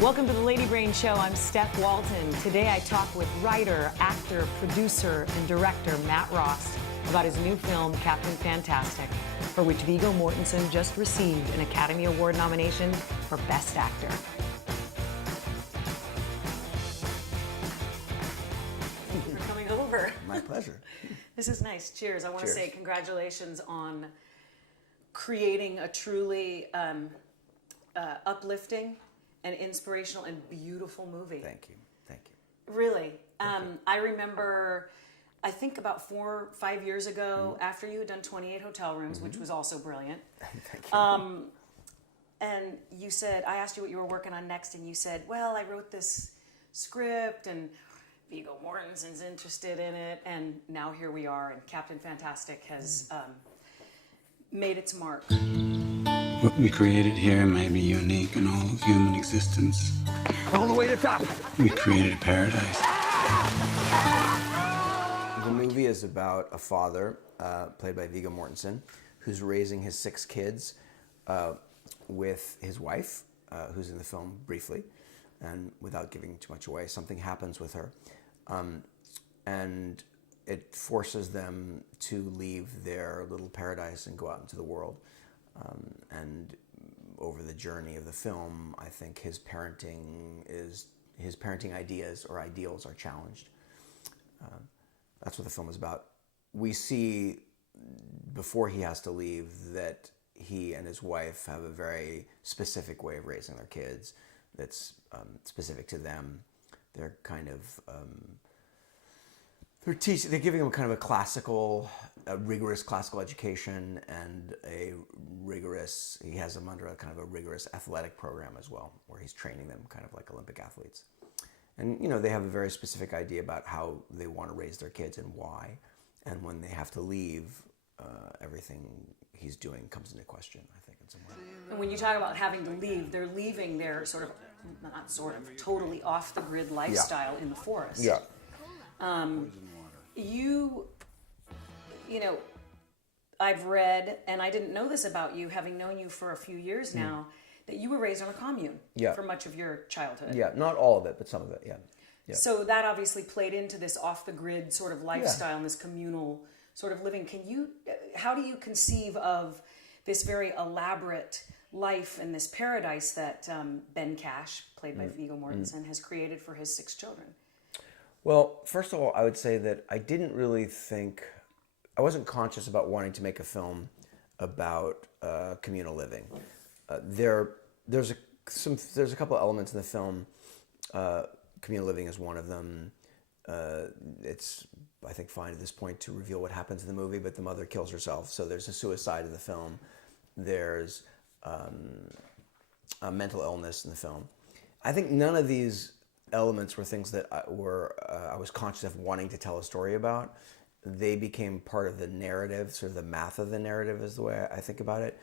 Welcome to the Lady Brain Show. I'm Steph Walton. Today I talk with writer, actor, producer, and director Matt Ross about his new film, Captain Fantastic, for which Viggo Mortensen just received an Academy Award nomination for Best Actor. Thank you for coming over. My pleasure. This is nice. Cheers. I want to Cheers. say congratulations on creating a truly uplifting and inspirational and beautiful movie. Thank you. Thank you. Really. I remember, I think about 4 or 5 years ago, after you had done 28 Hotel Rooms, which was also brilliant. Thank you. And you said, I asked you what you were working on next, and you said, well, I wrote this script, and Viggo Mortensen's interested in it, and now here we are, and Captain Fantastic has made its mark. What we created here may be unique in all of human existence. All the way to the top. We created a paradise. The movie is about a father, played by Viggo Mortensen, who's raising his 6 kids with his wife, who's in the film briefly, and without giving too much away, something happens with her. And it forces them to leave their little paradise and go out into the world. And over the journey of the film, I think his parenting ideas or ideals are challenged. That's what the film is about. We see before he has to leave that he and his wife have a very specific way of raising their kids that's specific to them. They're kind of they're giving them kind of a rigorous classical education and he has them under a kind of a rigorous athletic program as well, where he's training them kind of like Olympic athletes. And, they have a very specific idea about how they want to raise their kids and why. And when they have to leave, everything he's doing comes into question, I think, in some way. And when you talk about having to leave, they're leaving their totally off-the-grid lifestyle in the forest. Yeah. I've read, and I didn't know this about you, having known you for a few years now, that you were raised on a commune for much of your childhood. Yeah, not all of it, but some of it, yeah. So that obviously played into this off-the-grid sort of lifestyle and this communal sort of living. How do you conceive of this very elaborate life and this paradise that Ben Cash, played by Viggo Mortensen, has created for his 6 children? Well, first of all, I would say that I wasn't conscious about wanting to make a film about communal living. There's a couple of elements in the film. Communal living is one of them. It's, I think, fine at this point to reveal what happens in the movie, but the mother kills herself, so there's a suicide in the film. There's a mental illness in the film. I think none of these elements were things that I was conscious of wanting to tell a story about. They became part of the narrative, sort of the math of the narrative is the way I think about it.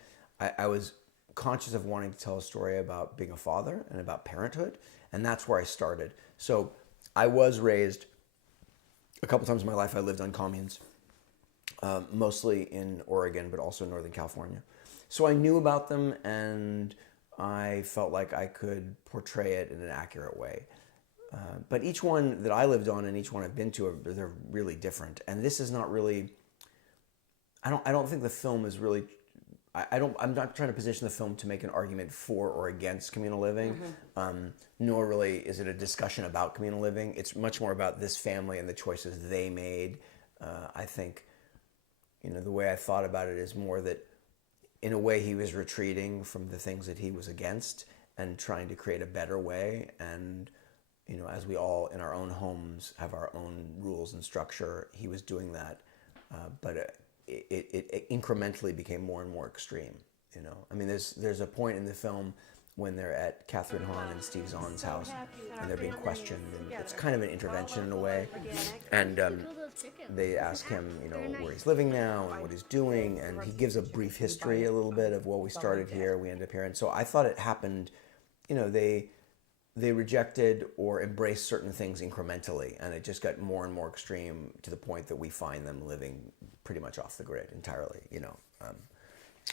I was conscious of wanting to tell a story about being a father and about parenthood, and that's where I started. So I was raised, a couple times in my life I lived on communes, mostly in Oregon, but also Northern California. So I knew about them, and I felt like I could portray it in an accurate way. But each one that I lived on and each one I've been to, they're really different. And this is not really, I don't think the film is really, I'm not trying to position the film to make an argument for or against communal living, nor really is it a discussion about communal living. It's much more about this family and the choices they made. I think, the way I thought about it is more that in a way he was retreating from the things that he was against and trying to create a better way. And as we all in our own homes have our own rules and structure, he was doing that, but it incrementally became more and more extreme. I mean, there's a point in the film when they're at Catherine Hahn and Steve Zahn's house, and they're being questioned, and it's kind of an intervention in a way. And they ask him, where he's living now and what he's doing, and he gives a brief history, a little bit of, well, we started here, we ended up here, and so I thought it happened. They rejected or embraced certain things incrementally, and it just got more and more extreme to the point that we find them living pretty much off the grid entirely.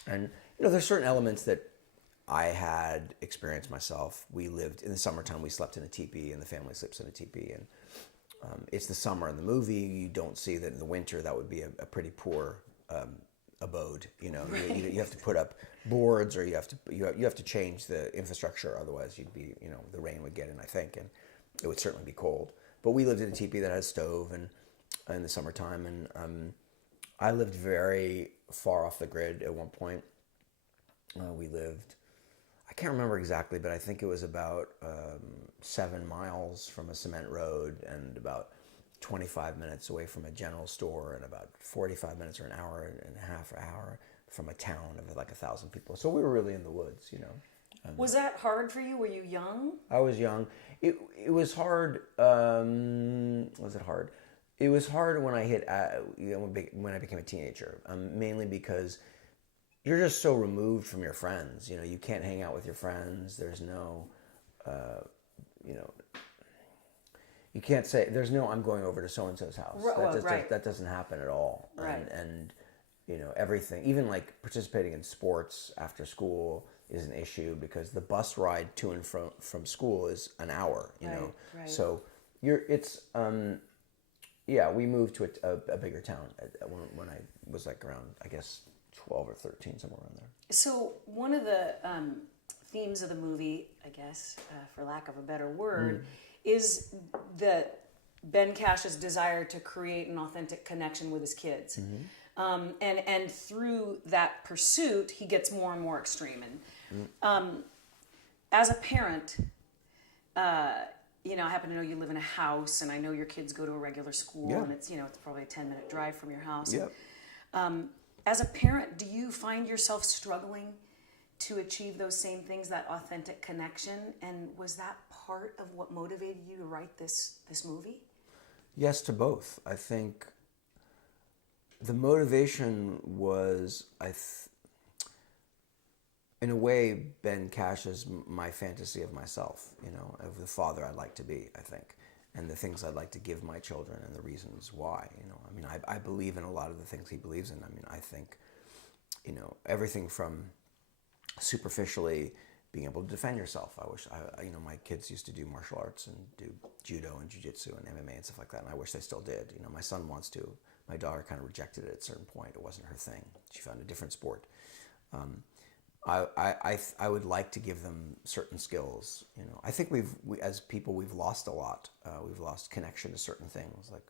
And there's certain elements that I had experienced myself. We lived in the summertime. We slept in a teepee, and the family sleeps in a teepee. And it's the summer in the movie. You don't see that in the winter. That would be a pretty poor abode. You know, you have to put up boards, or you have to change the infrastructure. Otherwise, you'd be, you know, the rain would get in, I think, and it would certainly be cold. But we lived in a teepee that had a stove, and in the summertime, and I lived very far off the grid at one point. We lived, I can't remember exactly, but I think it was about 7 miles from a cement road, and about 25 minutes away from a general store, and about 45 minutes or an hour and a half, from a town of like 1,000 people. So we were really in the woods, you know. Was that hard for you? Were you young? I was young. It was hard. Was it hard? It was hard when I hit, when I became a teenager, mainly because you're just so removed from your friends. You know, you can't hang out with your friends. There's no, you know, you can't say, there's no, I'm going over to so-and-so's house. That doesn't happen at all. Right. And, you know, everything, even like participating in sports after school is an issue, because the bus ride to and from school is an hour, you know. Right. So we moved to a bigger town when I was like around, I guess, 12 or 13, somewhere around there. So one of the themes of the movie, I guess, for lack of a better word, is Ben Cash's desire to create an authentic connection with his kids. And through that pursuit, he gets more and more extreme. And as a parent, you know, I happen to know you live in a house, and I know your kids go to a regular school, and it's, you know, it's probably a 10-minute drive from your house. Yep. And, as a parent, do you find yourself struggling to achieve those same things, that authentic connection? And was that part of what motivated you to write this movie? Yes, to both. I think the motivation was, in a way, Ben Cash is my fantasy of myself, you know, of the father I'd like to be, I think, and the things I'd like to give my children, and the reasons why, you know. I mean, I believe in a lot of the things he believes in. I mean, I think, you know, everything from superficially being able to defend yourself. I wish, you know, my kids used to do martial arts and do judo and jiu-jitsu and MMA and stuff like that, and I wish they still did. You know, my son wants to. My daughter kind of rejected it at a certain point. It wasn't her thing. She found a different sport. I would like to give them certain skills. You know, I think we as people, we've lost a lot. We've lost connection to certain things. Like,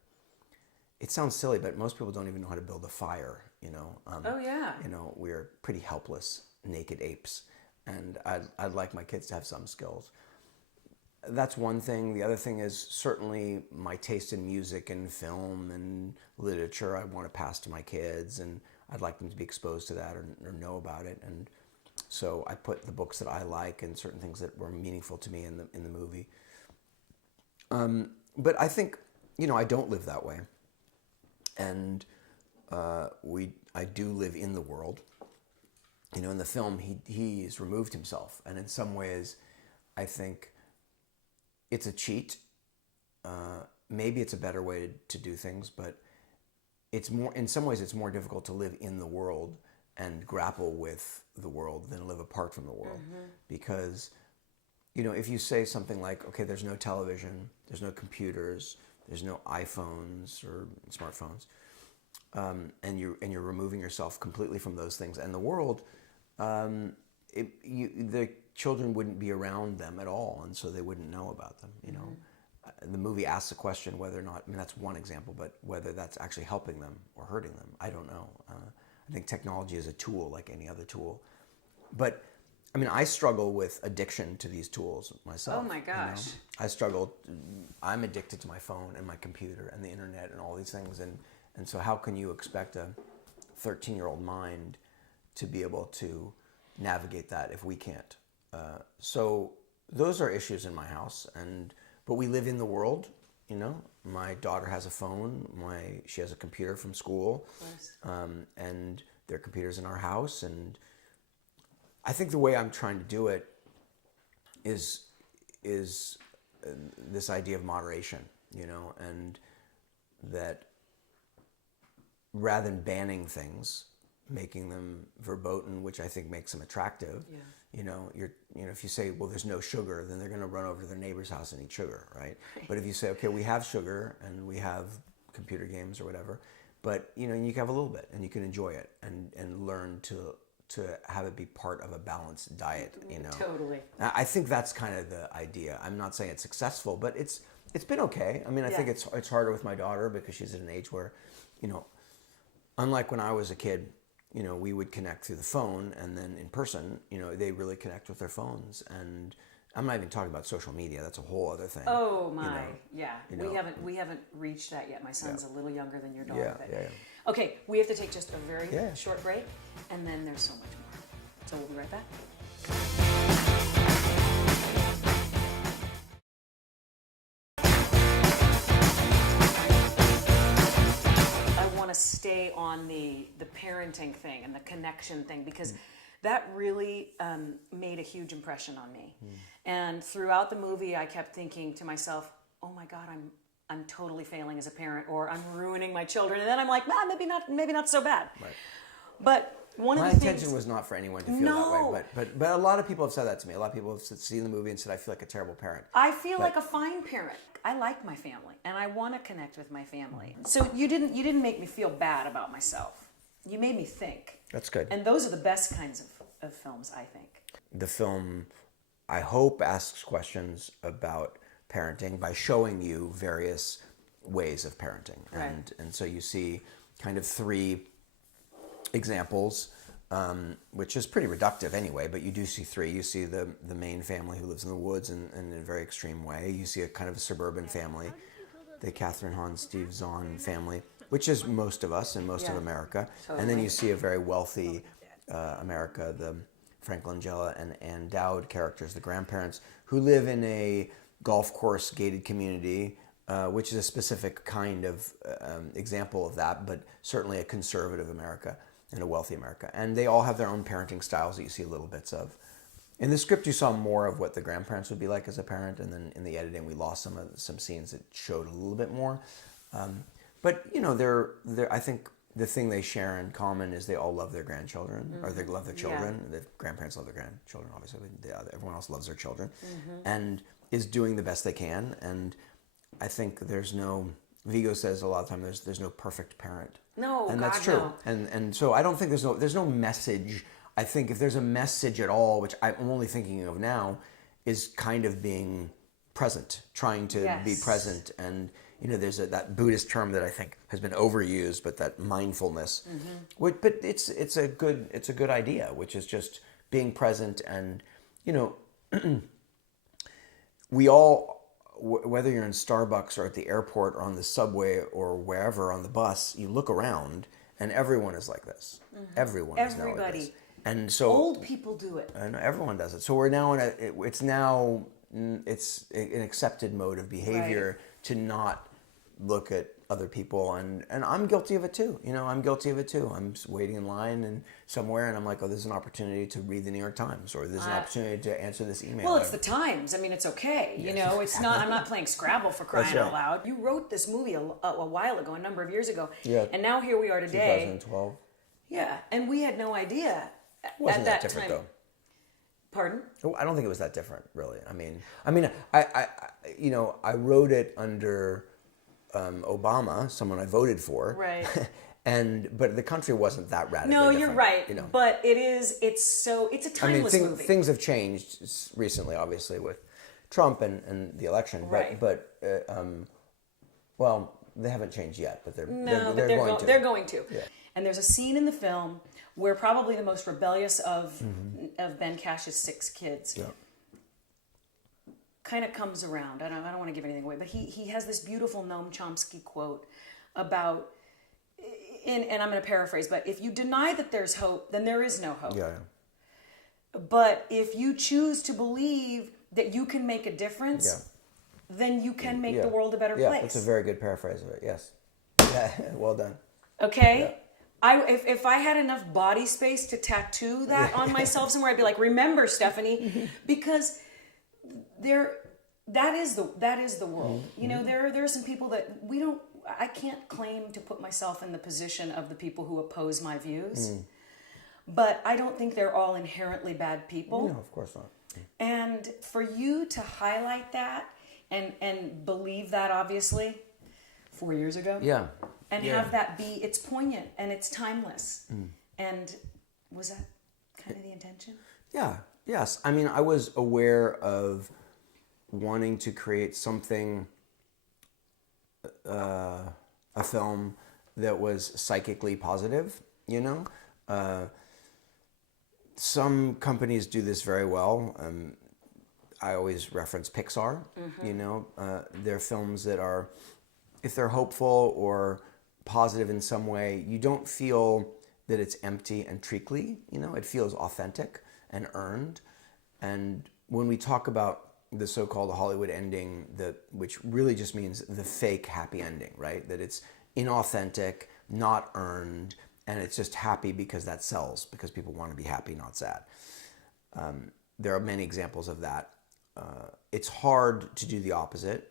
it sounds silly, but most people don't even know how to build a fire. You know. Oh yeah. You know, we're pretty helpless, naked apes, and I'd like my kids to have some skills. That's one thing. The other thing is certainly my taste in music and film and literature. I want to pass to my kids, and I'd like them to be exposed to that or know about it. And so I put the books that I like and certain things that were meaningful to me in the movie. But I think, you know, I don't live that way, and I do live in the world. You know, in the film, he's removed himself, and in some ways, I think it's a cheat. Maybe it's a better way to do things, but it's more, in some ways, it's more difficult to live in the world and grapple with the world than live apart from the world. Because, you know, if you say something like, okay, there's no television, there's no computers, there's no iPhones or smartphones, and you're removing yourself completely from those things and the world, the children wouldn't be around them at all, and so they wouldn't know about them. You know, the movie asks the question whether or not, I mean, that's one example, but whether that's actually helping them or hurting them, I don't know. I think technology is a tool like any other tool, but I mean, I struggle with addiction to these tools myself. Oh my gosh. You know? I'm addicted to my phone and my computer and the internet and all these things, and so how can you expect a 13-year-old mind to be able to navigate that if we can't? So those are issues in my house, but we live in the world. You know, my daughter has a phone. She has a computer from school, and there are computers in our house. And I think the way I'm trying to do it is this idea of moderation. You know, and that rather than banning things, making them verboten, which I think makes them attractive. Yeah. If you say, well, there's no sugar, then they're going to run over to their neighbor's house and eat sugar, right? But if you say, okay, we have sugar and we have computer games or whatever, but you can have a little bit and you can enjoy it and learn to have it be part of a balanced diet. Totally. I think that's kind of the idea. I'm not saying it's successful, but it's been okay. I mean, I think it's harder with my daughter because she's at an age where, unlike when I was a kid, we would connect through the phone, and then in person, they really connect with their phones. And I'm not even talking about social media. That's a whole other thing. Oh my, yeah. We haven't reached that yet. My son's a little younger than your daughter. Yeah. Okay, we have to take just a very short break, and then there's so much more. So we'll be right back. Stay on the parenting thing and the connection thing, because that really made a huge impression on me. And throughout the movie, I kept thinking to myself, oh my God, I'm totally failing as a parent, or I'm ruining my children. And then I'm like, maybe not so bad. Right. But my intention was not for anyone to feel that way, but a lot of people have said that to me. A lot of people have seen the movie and said, I feel like a terrible parent. I feel like a fine parent. I like my family, and I want to connect with my family. So you didn't make me feel bad about myself. You made me think. That's good. And those are the best kinds of films, I think. The film, I hope, asks questions about parenting by showing you various ways of parenting. Right. And so you see kind of 3 examples, which is pretty reductive anyway, but you do see 3. You see the main family who lives in the woods in a very extreme way. You see a kind of a suburban family, the Catherine Hahn, Steve Zahn family, which is most of us and most of America. Totally. And then you see a very wealthy America, the Frank Langella and Ann Dowd characters, the grandparents, who live in a golf course gated community, which is a specific kind of example of that, but certainly a conservative America and a wealthy America. And they all have their own parenting styles that you see little bits of. In the script, you saw more of what the grandparents would be like as a parent, and then in the editing, we lost some scenes that showed a little bit more. But they're I think the thing they share in common is they all love their grandchildren, or they love their children. Yeah. The grandparents love their grandchildren, obviously. Everyone else loves their children, and is doing the best they can. And I think Viggo says a lot of times there's no perfect parent. No, and God, that's true. No. And so I don't think there's no message. I think if there's a message at all, which I'm only thinking of now, is kind of being present, trying to be present. And there's that Buddhist term that I think has been overused, but that mindfulness. But it's a good idea, which is just being present. And we all, whether you're in Starbucks or at the airport or on the subway or wherever on the bus, you look around and everyone is like this. Everyone is now like this. And so old people do it. And everyone does it. So we're now it's an accepted mode of behavior to not look at other people, and I'm guilty of it too. I'm guilty of it too. I'm waiting in line and somewhere, and I'm like, oh, there's an opportunity to read the New York Times, or there's an opportunity to answer this email. Well, it's the Times. I mean, it's okay. Yes. It's not. I'm not playing Scrabble for crying out loud. You wrote this movie a while ago, a number of years ago, and now here we are today. 2012. Yeah, and we had no idea wasn't at that different time. Though. Pardon? I don't think it was that different, really. I mean, I wrote it under Obama, someone I voted for, right? But the country wasn't that radically No, different, you're right. But it's a timeless movie. Things have changed recently, obviously, with Trump and the election. Right. But they haven't changed yet. But they're going to. Yeah. And there's a scene in the film where probably the most rebellious of Ben Cash's 6 kids kind of comes around. I don't want to give anything away, but he has this beautiful Noam Chomsky quote about, and I'm going to paraphrase, but if you deny that there's hope, then there is no hope. Yeah. But if you choose to believe that you can make a difference, then you can make the world a better place. Yeah, that's a very good paraphrase of it, yes. Yeah, well done. Okay? Yeah. If I had enough body space to tattoo that on myself somewhere, I'd be like, remember, Stephanie, because that is the world. There are some people that I can't claim to put myself in the position of the people who oppose my views. but I don't think they're all inherently bad people. No, of course not. And for you to highlight that and believe that, obviously, 4 years ago. Yeah. And have that be, it's poignant and it's timeless. And was that kind of the intention? Yeah, yes. I mean, I was aware of wanting to create something, a film that was psychically positive, you know? Some companies do this very well. I always reference Pixar, you know? They're films that are, if they're hopeful or positive in some way, you don't feel that it's empty and treacly, you know? It feels authentic and earned. And when we talk about the so-called Hollywood ending, which really just means the fake happy ending, right? That it's inauthentic, not earned, and it's just happy because that sells, because people want to be happy, not sad. There are many examples of that. It's hard to do the opposite,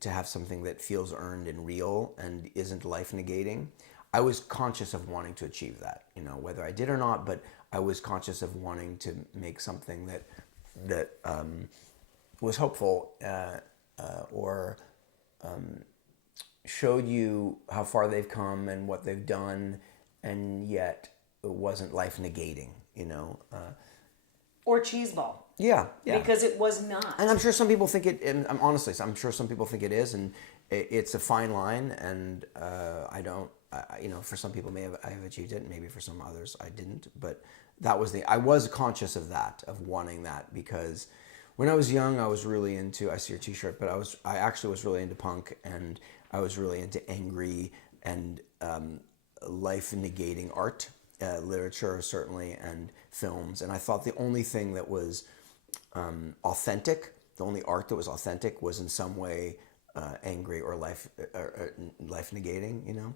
to have something that feels earned and real and isn't life negating. I was conscious of wanting to achieve that, you know, whether I did or not, but I was conscious of wanting to make something that was hopeful or showed you how far they've come and what they've done, and yet it wasn't life negating, you know. Or cheeseball. Yeah. Because it was not. And I'm sure some people think it, and honestly, I'm sure some people think it is, and it's a fine line, and you know, for some people I have achieved it, maybe for some others I didn't, but I was conscious of that, of wanting that, because when I was young, I was really into, I see your t-shirt, but I actually was really into punk, and I was really into angry and life-negating art, literature certainly, and films. And I thought the only thing that was authentic, the only art that was authentic was in some way angry or life-negating, you know?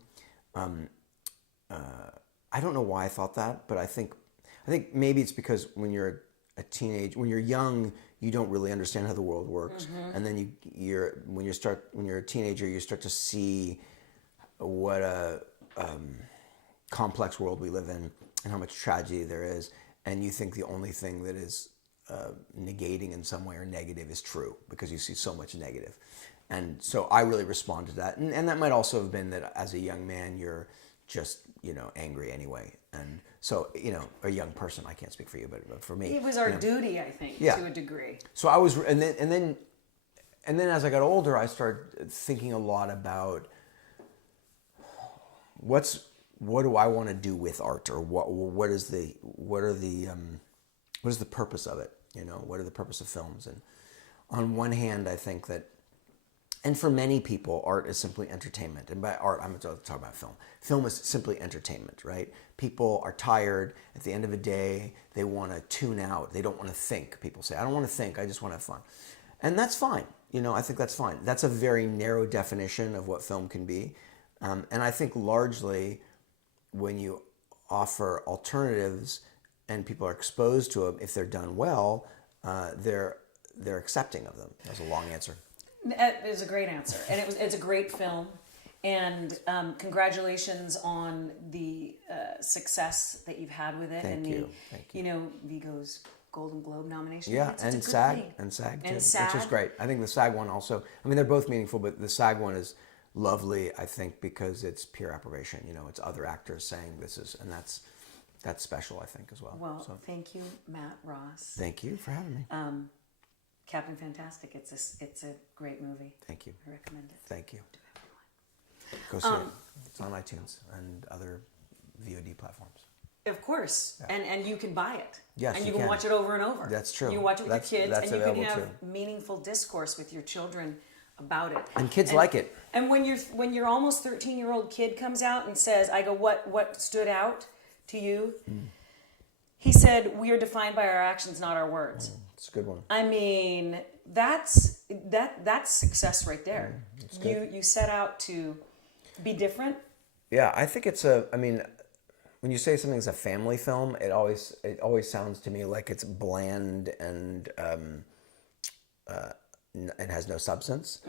I don't know why I thought that, but I think maybe it's because when you're when you're young, you don't really understand how the world works, and then when you're a teenager, you start to see what a complex world we live in and how much tragedy there is, and you think the only thing that is negating in some way or negative is true, because you see so much negative. And so I really responded to that, and that might also have been that as a young man, you're just, you know, angry anyway. And so, you know, a young person, I can't speak for you, but for me, it was our duty, I think, to a degree. So I was, and then as I got older, I started thinking a lot about what do I want to do with art, or what is the purpose of it? You know, what are the purpose of films? And on one hand, I think that, and for many people, art is simply entertainment. And by art, I'm talking about film. Film is simply entertainment, right? People are tired. At the end of a day, they want to tune out. They don't want to think. People say, I don't want to think. I just want to have fun. And that's fine. You know, I think that's fine. That's a very narrow definition of what film can be. And I think largely when you offer alternatives and people are exposed to them, if they're done well, they're accepting of them. That's a long answer. It was a great answer, and it's a great film, and congratulations on the success that you've had with it. Thank you. You know, Viggo's Golden Globe nomination. Yeah, and SAG too, which is great. I think the SAG one also, I mean, they're both meaningful, but the SAG one is lovely, I think, because it's peer approbation. You know, it's other actors saying this is, and that's special, I think, as well. Well, thank you, Matt Ross. Thank you for having me. Captain Fantastic. It's a great movie. Thank you. I recommend it. Thank you. To everyone. Go see it. It's on iTunes and other VOD platforms. Of course, yeah. and you can buy it. Yes, and you can watch it over and over. That's true. You watch it with your kids, and you can have too. Meaningful discourse with your children about it. And kids like it. And when your almost 13-year-old kid comes out and says, "I go, what stood out to you?" He said, "We are defined by our actions, not our words." It's a good one. I mean, that's success right there. You set out to be different. Yeah, I think it's when you say something's a family film, it always sounds to me like it's bland and it has no substance.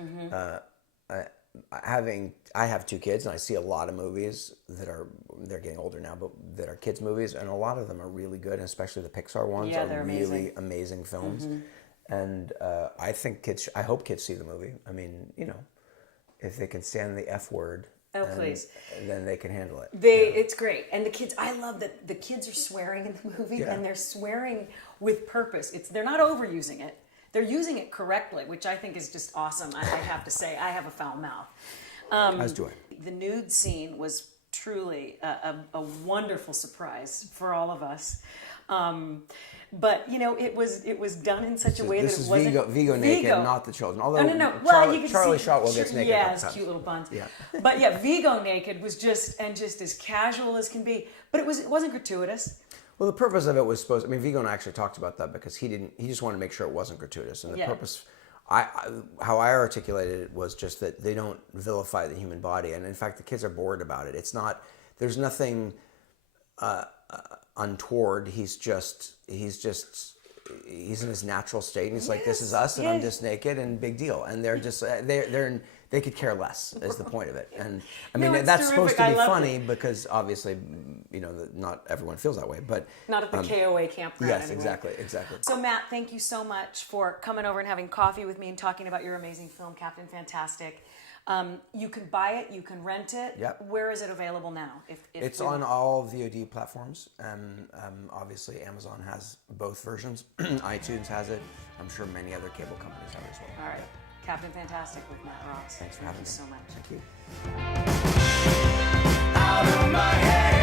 I have 2 kids, and I see a lot of movies they're getting older now, but that are kids movies, and a lot of them are really good, and especially the Pixar ones are really amazing films. And I hope kids see the movie. I mean, if they can stand the F word, please, then they can handle it. It's great, and the kids. I love that the kids are swearing in the movie, and they're swearing with purpose. They're not overusing it. They're using it correctly, which I think is just awesome. I have to say, I have a foul mouth. As do I. The nude scene was truly a wonderful surprise for all of us. But it was done in such a way that it wasn't Vigo naked, not the children. Although no. Well, you can Charlie see, Shotwell gets naked. Yeah, his cute little buns. Yeah. But yeah, Vigo naked was just as casual as can be. But it wasn't gratuitous. Well, the purpose of it was Vigo actually talked about that because he just wanted to make sure it wasn't gratuitous. And the purpose, how I articulated it was just that they don't vilify the human body. And in fact, the kids are bored about it. There's nothing untoward. He's in his natural state. And he's like, this is us and I'm just naked and big deal. And they're just, they could care less is the point of it. And that's terrific. supposed to be funny because obviously, not everyone feels that way, but not at the KOA campground. Yes, anyway. exactly. So Matt, thank you so much for coming over and having coffee with me and talking about your amazing film, Captain Fantastic. You can buy it, you can rent it. Yep. Where is it available now? It's on all VOD platforms. Obviously, Amazon has both versions. iTunes has it. I'm sure many other cable companies have it as well. All right. Captain Fantastic with Matt Ross. Thanks for having me. Thank you so much. Thank you. Out of my head.